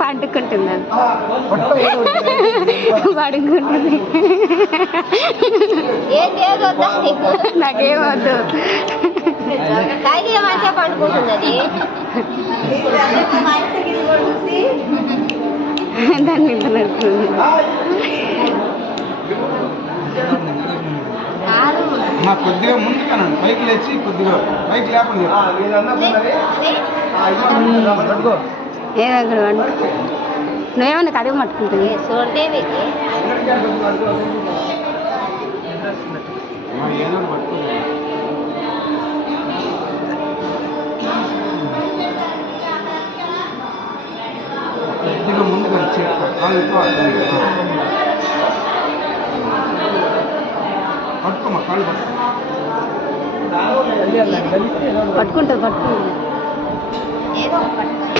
పండుకుంటుంది పడుకుంటుంది నాకేమొద్దు మంచిగా పండుకుంటుంది దాన్ని ఇంత నడుస్తుంది కొద్దిగా ముందుగానండి పైకి లేచి కొద్దిగా పైకి లేకుండా ఏదో నువ్వేమన్నా కడుగు పట్టుకుంటుంది చూడదేవి ఏదో పట్టుకోలేదు కొద్దిగా ముందుగా పట్టుకోమా కాళ్ళు పట్టుకుంటుంది ఏదో